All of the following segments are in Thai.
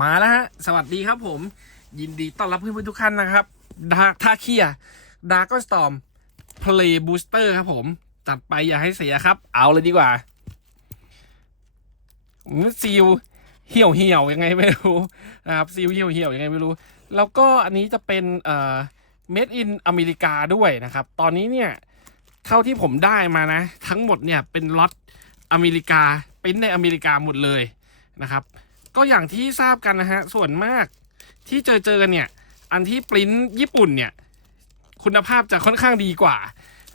มาแล้วฮะ สวัสดีครับผม ยินดีต้อนรับเพื่อนๆทุกท่านนะครับดาทาเคียดาร์กสตอมเพลย์บูสเตอร์ครับผม จัดไปอย่าให้เสียครับ เอาเลยดีกว่าอืมซีลเหี่ยวเหี่ยวยังไงไม่รู้นะครับซีลเหี่ยวเหี่ยวยังไงไม่รู้ แล้วก็อันนี้จะเป็นเอ่อเมดอินอเมริกาด้วยนะครับ ตอนนี้เนี่ยเท่าที่ผมได้มานะ ทั้งหมดเนี่ยเป็นล็อตอเมริกาเป็นในอเมริกาหมดเลยนะครับ ก็อย่างที่ทราบกันนะฮะ ส่วนมากที่เจอเจอกันเนี่ย อันที่ปริ้นญี่ปุ่นเนี่ย คุณภาพจะค่อนข้างดีกว่า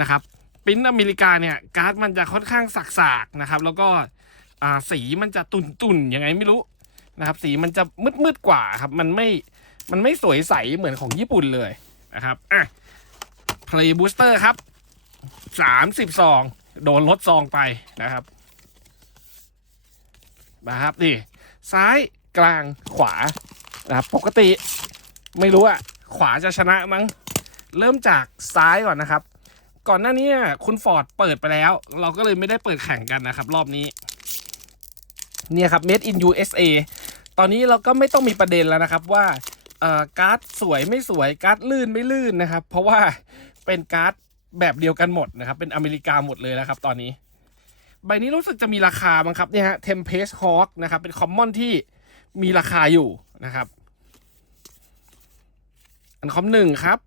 นะครับปริ้นอเมริกาเนี่ย การ์ดมันจะค่อนข้างสักๆนะครับ แล้วก็อ่าสีมันจะตุ่นๆยังไงไม่รู้นะครับ สีมันจะมืดๆกว่าครับ มันไม่มันไม่สวยใสเหมือนของญี่ปุ่นเลยนะครับอะ Play Booster ครับสามสิบซอง โดนลดซองไปนะครับนะครับนี่ ซ้ายกลางขวานะครับปกติไม่รู้อะขวาจะชนะมั้ง เริ่มจากซ้ายก่อนนะครับ ก่อนหน้านี้คุณฟอร์ดเปิดไปแล้ว เราก็เลยไม่ได้เปิดแข่งกันนะครับ รอบนี้ เนี่ยครับ Made in USA ตอนนี้เราก็ไม่ต้องมีประเด็นแล้วนะครับว่าอ่อการ์ดสวยไม่สวยการ์ดลื่นไม่ลื่นนะครับ เพราะว่าเป็นการ์ดแบบเดียวกันหมดนะครับ เป็นอเมริกาหมดเลยนะครับ ตอนนี้ ใบนี้รู้สึกจะมีราคามั้งครับเนี่ยฮะ Tempest Hawk นะครับ เป็นคอมมอนที่มีราคาอยู่นะครับ อันคอมหนึ่งครับ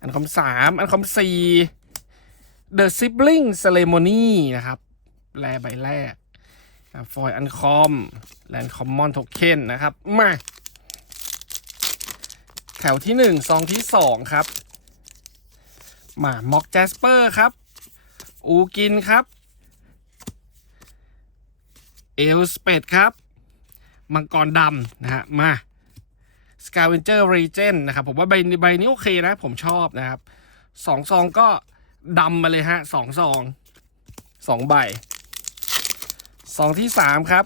อันคอมสามอันคอมสี่ The Sibling Ceremony นะครับแลใบแรกฟอยอันคอมแลนคอมมอนโทเค็นนะครับ มา แถวที่หนึ่งซองที่สองครับ มาม็อกแจสเปอร์ครับ อูกินครับ เอลสเปดครับ มังกรดำนะฮะ มาสกาเวนเจอร์เรเจนนะครับ ผมว่าใบใบนี้โอเคนะ ผมชอบนะครับสองซองก็ดำมาเลยฮะสองซองสองใบซองที่สามครับ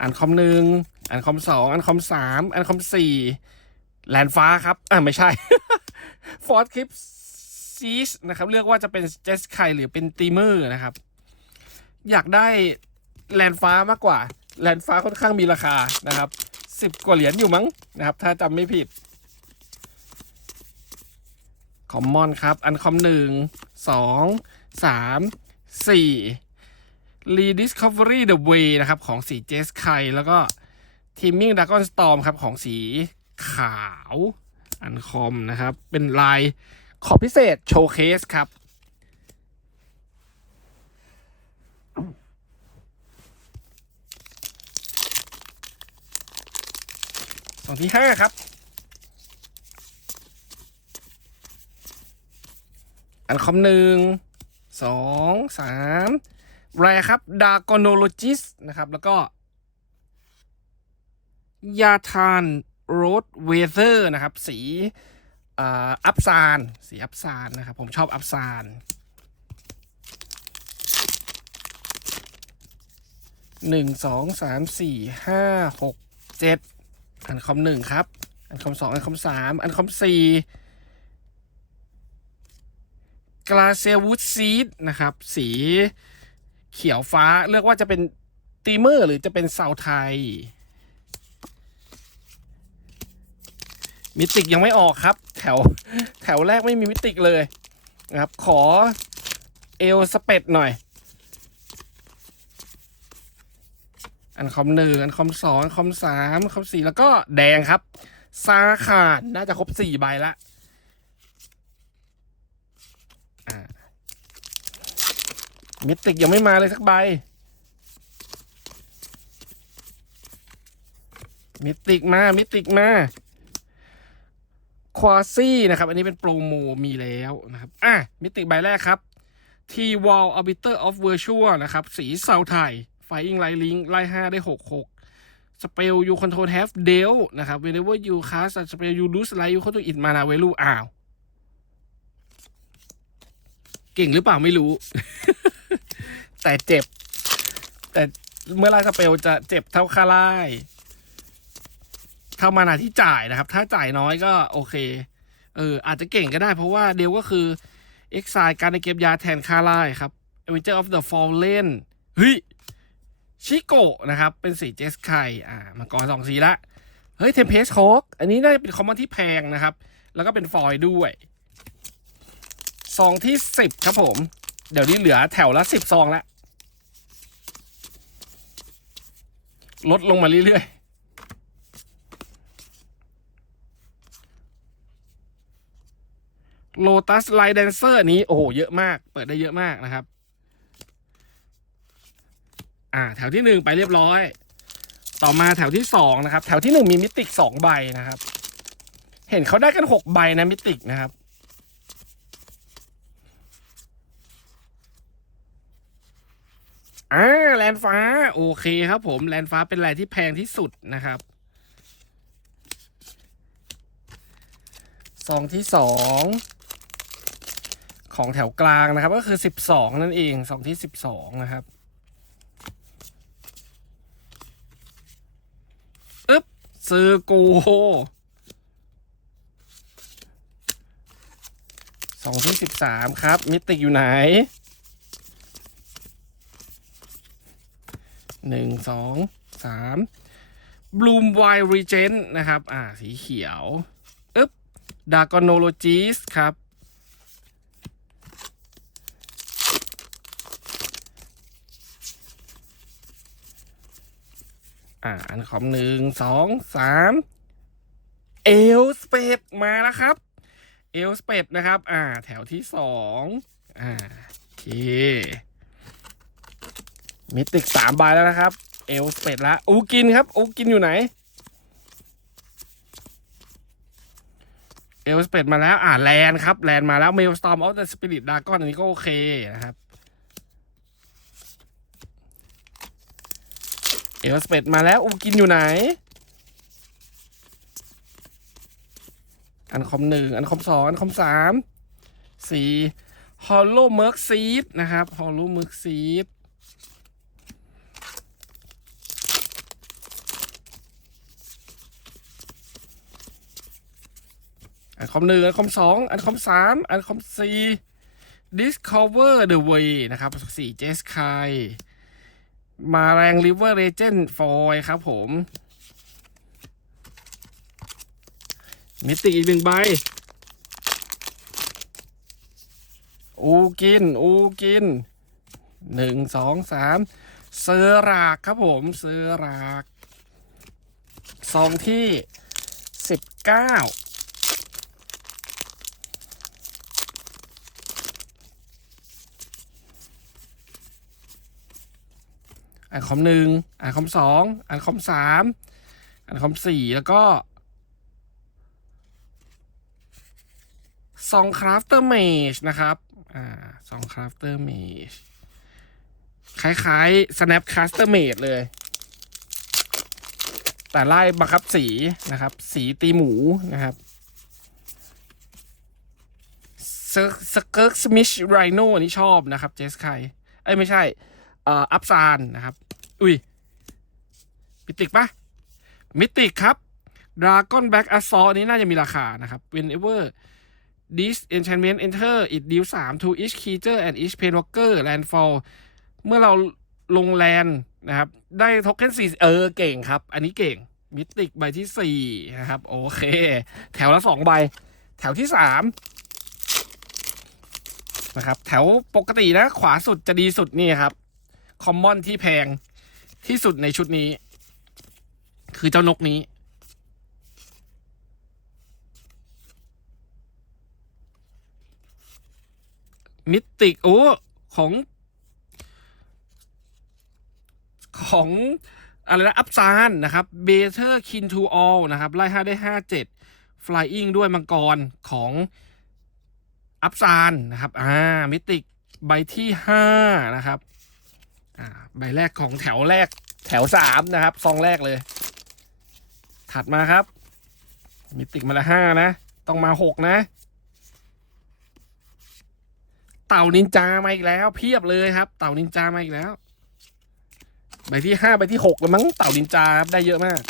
อันคอมหนึ่งอันคอมสองอันคอมสามอันคอมสี่แลนฟ้าครับ อ่าไม่ใช่ ฟอร์ดคลิปซีสนะครับ เลือกว่าจะเป็นเจสไคหรือเป็นตีเมอร์นะครับ อยากได้แลนฟ้ามากกว่า แลนฟ้าค่อนข้างมีราคานะครับสิบกว่าเหรียญอยู่มั้งนะครับ ถ้าจำไม่ผิด คอมมอนครับ อันคอมหนึ่งสองสามสี่ Rediscovery the Way นะครับ ของสีเจสไคแล้วก็ Teaming Dragon Storm ครับ ของสีขาว อันคอมนะครับ เป็นลายขอบพิเศษโชว์เคสครับ สองที่ห้าครับ อันคอมหนึ่งสองสามแรครับดากอนโนโลจิสนะครับ แล้วก็ ยาทาน โรดเวเซอร์นะครับ สีอัพซานสีอัพซานนะครับ ผมชอบอัพซานหนึ่งสองสามสี่ห้าหกเจ็ดอันคอมหนึ่งครับ อันคอมสองอันคอมสามอันคอมสี่กลาเซวูดซีดนะครับ สีเขียวฟ้าเลือกว่าจะเป็นตีเมอร์หรือจะเป็นเซาไทย มิติกยังไม่ออกครับ แถวแถวแรกไม่มีมิติกเลยนะครับ ขอเอลสเปดหน่อย อันคอมหนึ่งอันคอมสองอันคอมสามคอมสี่แล้วก็แดงครับ ซาขาดน่าจะครบสี่ใบละมิติกยังไม่มาเลยสักใบ มิติกมา มิติกมา ควาซี่นะครับ อันนี้เป็นโปรโมมีแล้วนะครับ อะ มิติใบแรกครับ T Wall Arbiter of Virtual นะครับ สีเซาไทย Flying Light Link ไล่ห้าได้หกหก Spell you control have deal นะครับ whenever you cast a spell you lose life you control it mana value อ้าว เก่งหรือเปล่าไม่รู้ แต่เจ็บ แต่เมื่อไล่สเปลจะเจ็บเท่าค่าไล่ เท่ามานาที่จ่ายนะครับ ถ้าจ่ายน้อยก็โอเค เออ อาจจะเก่งก็ได้เพราะว่าเดียวก็คือเอ็กซายการในเก็บยาแทนค่าไล่ครับ Avenger of the Fallen เฮ้ย ชิโกะนะครับ เป็นสีเจสไคอ่า มังกรสองสีละ เฮ้ยเทมเพสโคกอันนี้น่าจะเป็นคอมมอนที่แพงนะครับ แล้วก็เป็นฟอยล์ด้วยซองที่สิบครับผม เดี๋ยวนี้เหลือแถวละสิบซองละลดลงมาเรื่อยๆ โลตัสไลเดนเซอร์นี้ โอ้โห เยอะมาก เปิดได้เยอะมากนะครับ อ่า แถวที่หนึ่งไปเรียบร้อย ต่อมาแถวที่สองนะครับ แถวที่หนึ่งมีมิติกสองใบนะครับ เห็นเขาได้กันหกใบนะมิติกนะครับอ่าแลนฟ้า โอเคครับผม แลนฟ้าเป็นอะไรที่แพงที่สุดนะครับซองที่สอง ของแถวกลางนะครับ ก็คือสิบสองนั่นเองซองที่สิบสองนะครับอึ๊บซื้อกูสองที่สิบสามครับ มิติอยู่ไหนหนึ่งสองสามบลูมไวรีเจนนะครับ อ่า สีเขียว อึ๊บดากอนโนโลจีสครับ อ่าอันของหนึ่งสองสามเอลสเปดมาแล้วครับเอลสเปดนะครับ อ่า แถวที่สองอ่าโอเคมิติกสามใบแล้วนะครับ เอลสเปดละอูกินครับอูกินอยู่ไหน เอลสเปดมาแล้ว อ่าแลนครับ แลนมาแล้วเมลสตอมออฟเดอะสปิริตดากอนอันนี้ก็โอเคนะครับ เอลสเปดมาแล้วอูกินอยู่ไหน อันคอมหนึ่งอันคอมสองอันคอมสามสี่ฮอลโลเมิร์กซีดนะครับฮอลโลเมิร์กซีดอันคอมหนึ่งอันคอมสองอันคอมสามอันคอมสี่ discover the way นะครับสี่เจสคาย มาแรง river legend ฟอยครับผมมิติอีกหนึ่งใบ อูกิน อูกินหนึ่งสองสามเซอร์รากครับผมเซอร์รากซองที่สิบเก้า อันคอมหนึ่งอันคอมสองอันคอมสามอันคอมสี่แล้วก็ซองคราฟเตอร์เมจนะครับ อ่าซองคราฟเตอร์เมจคล้ายๆ snap caster mage เลย แต่ไล่บังคับสีนะครับ สีตีหมูนะครับสเกิร์กสมิชไรโนอันนี้ชอบนะครับ เจสไคเอ้ยไม่ใช่ เอ่อ อัพซานนะครับ อุ้ยมิติกปะมิติกครับ Dragon Back Assault อันนี้น่าจะมีราคานะครับ whenever this enchantment enter it deal 3 to each creature and each plane walker landfall เมื่อเราลงแลนนะครับ ได้โทเค็นสี่เออ เก่งครับ อันนี้เก่ง มิติกใบที่สี่นะครับ โอเค แถวละสองใบ แถวที่สามนะครับ แถวปกตินะ ขวาสุดจะดีสุดนี่ครับ คอมมอนที่แพง ที่สุดในชุดนี้ คือเจ้านกนี้ มิติโอ้ของ ของอะไรนะอัพซานนะครับเบเ t อร์คินทูออลนะครับ ไล่ห้าได้ห้าเจ็ดฟลายอิงด้วยมังกรของอัพซานนะครับ อ่า มิติใบที่ห้านะครับ อ่าใบแรกของแถวแรกแถวสามนะครับ ซองแรกเลย ถัดมาครับมิติกมาละห้านะ ต้องมาหกนะ เต่านินจามาอีกแล้ว เพียบเลยครับ เต่านินจามาอีกแล้ว ใบที่ห้าใบที่หกแล้วมั้งเต่านินจาครับได้เยอะมาก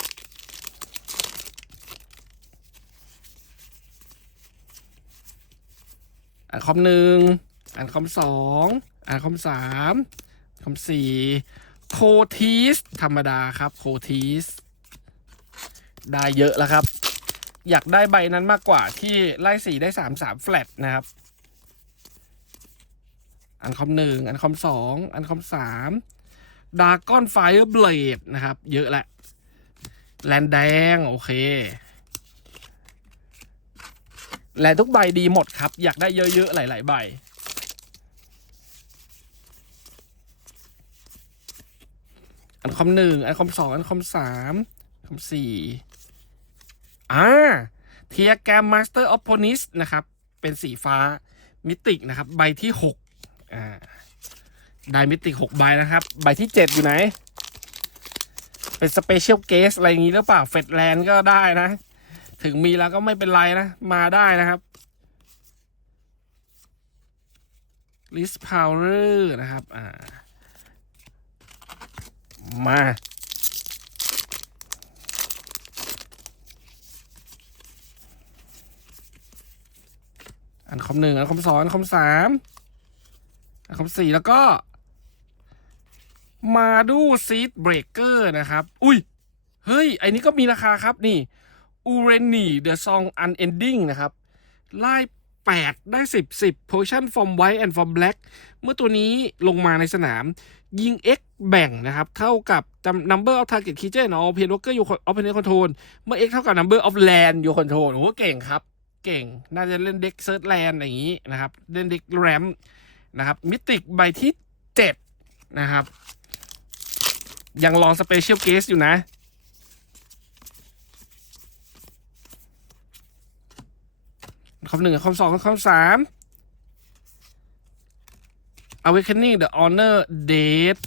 อันคอมหนึ่งอันคอมสองอ่าคำสาม คำสี่โคทีสธรรมดาครับโคทีสได้เยอะแล้วครับ อยากได้ใบนั้นมากกว่าที่ไล่สีได้สามสามแฟลตนะครับ อันคอมหนึ่งอันคอมสองอันคอมสามดาก้อนไฟเบลดนะครับ เยอะแหละแลนแดง โอเค แลนทุกใบดีหมดครับ อยากได้เยอะๆ หลาย ๆ ใบ นคอมหนึ่งอันคอมสองอันคอมสามคอมสี่อ่าเทียแกรมมาสเตอร์ออฟโพนิสนะครับ เป็นสีฟ้ามิติกนะครับ ใบที่หกอ่าได้มิติกหกใบนะครับ ใบที่เจ็ดอยู่ไหน เป็นสเปเชียลเกสอะไรอย่างนี้หรือเปล่าเฟดแลนด์ก็ได้นะ ถึงมีแล้วก็ไม่เป็นไรนะ มาได้นะครับลิสพาวเ e อร์นะครับ อ่า มา อันคอมหนึ่งอันคอมสองอันคอมสามอันคอมสี่แล้วก็ มาดูซีดเบรกเกอร์นะครับ อุ้ย เฮ้ย ไอ้นี้ก็มีราคาครับนี่อูเรนีเดอะซองอันเอนดิ้งนะครับ ไล่8 ได้ 10 10 position from white and from black เมื่อตัวนี้ลงมาในสนาม ยิง x แบ่งนะครับ เท่ากับจำ number of target creature เนาะ open worker you open control เมื่อ x เท่ากับ number of land you control โอ้โหเก่งครับ เก่ง น่าจะเล่นเด็กเซิร์ชแลนอย่างนี้นะครับ เล่นเด็กแรมนะครับ มิติกใบที่ 7 นะครับ ยังลองสเปเชียลเกสอยู่นะคำหนึ่งคำสองคำสาม Awakening the Honor Date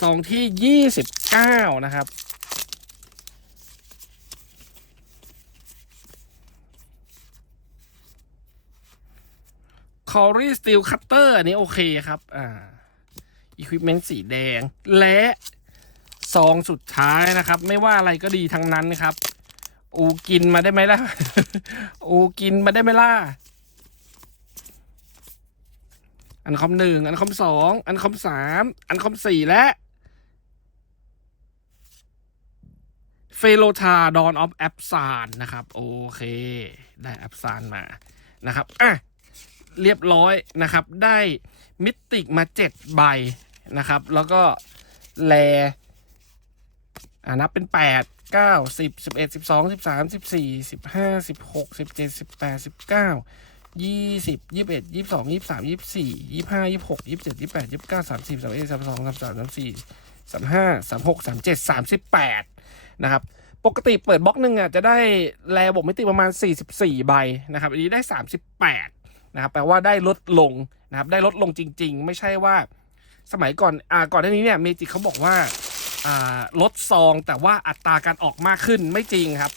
สองที่ยี่สิบเก้านะครับ c o r y Steel Cutter อันนี้โอเคครับ อ่า Equipment สีแดง และซองสุดท้ายนะครับ ไม่ว่าอะไรก็ดีทั้งนั้นครับ อูกินมาได้ไหมล่ะ อูกินมาได้ไหมล่ะ อันคอมหนึ่งอันคอมสองอันคอมสามอันคอมสี่และเฟโลทาดอนออฟแอปซานนะครับ โอเค ได้แอปซานมานะครับอะเรียบร้อยนะครับ ได้มิติกมาเจ็ดใบนะครับ แล้วก็แลอ่านับเป็นแปดเก้าสิบสิบเอ็ดสิบสองสิบสามสิบสี่สิบห้าสิบหกสิบเจ็ดสิบแปดสิบเก้า ยี่สิบยี่สิบเอ็ดยี่สิบสองยี่สิบสามยี่สิบสี่ยี่สิบห้ายี่สิบหกยี่สิบเจ็ดยี่สิบแปดยี่สิบเก้าสามสิบสามเอ็ดสามสองสามสามสามสี่สามห้าสามหกสามเจ็ดสามสิบแปดนะครับ ปกติเปิดบล็อกหนึ่งอะจะได้แลบวกมิติประมาณ 44 ใบนะครับ อันนี้ได้ 38 นะครับ แปลว่าได้ลดลงนะครับ ได้ลดลงจริง ๆ ไม่ใช่ว่าสมัยก่อน อ่า ก่อนหน้านี้เนี่ยเมจิเขาบอกว่า อ่า ลดซองแต่ว่าอัตราการออกมากขึ้นไม่จริงครับ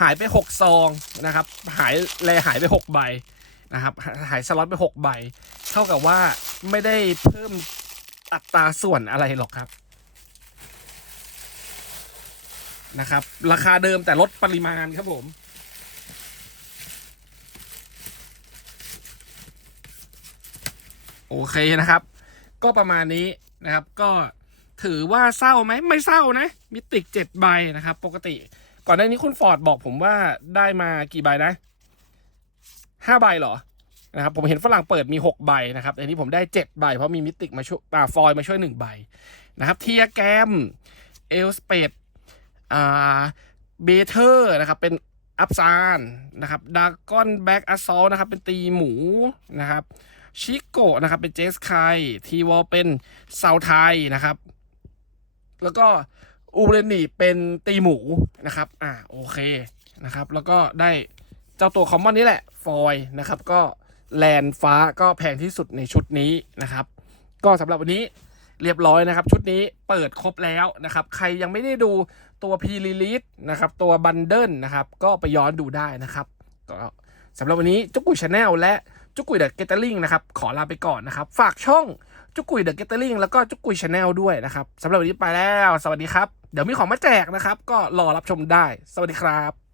หายไป 6 ซองนะครับ หายแลหายไป 6 ใบนะครับ หายสล็อตไป 6 ใบ เท่ากับว่าไม่ได้เพิ่มอัตราส่วนอะไรหรอกครับนะครับ ราคาเดิมแต่ลดปริมาณครับผม โอเคนะครับ ก็ประมาณนี้นะครับ ก็ถือว่าเศร้าไหมไม่เศร้านะ มิติกเจ็ดใบนะครับ ปกติ ก่อนหน้านี้คุณฟอร์ดบอกผมว่าได้มากี่ใบนะห้าใบเหรอนะครับผมเห็นฝรั่งเปิดมีหกใบนะครับแต่อันนี้ผมได้เจ็ดใบเพราะมีมิติกมาช่วยฟอยล์มาช่วยหนึ่งใบนะครับเทียแกมเอลสเปดอ่าเบเทอร์นะครับเป็นอัพซานนะครับดากอนแบ็กอัสซอลนะครับเป็นตีหมูนะครับชิโกนะครับเป็นเจสไคทีวอลเป็นเซาไทยนะครับ แล้วก็ อูเบรนีเป็นตีหมูนะครับ อ่าโอเคนะครับ แล้วก็ได้เจ้าตัวคอมมอนนี้แหละ ฟอยนะครับ ก็แลนฟ้าก็แพงที่สุดในชุดนี้นะครับ ก็สำหรับวันนี้เรียบร้อยนะครับ ชุดนี้เปิดครบแล้วนะครับ ใครยังไม่ได้ดูตัว p r e l e a s e นะครับ ตัวบันเดิลนะครับ ก็ไปย้อนดูได้นะครับ ก็สำหรับวันนี้จุกกุยชาแนลและจุกกุยเดอะเกตเตอร์ลิงนะครับ ขอลาไปก่อนนะครับ ฝากช่องจุกกุยเดอะเกตเตอร์ลิงแล้วก็จุกกุยชาแนลด้วยนะครับสำหรับวันนี้ไปแล้ว สวัสดีครับ เดี๋ยวมีของมาแจกนะครับ ก็รอรับชมได้ สวัสดีครับ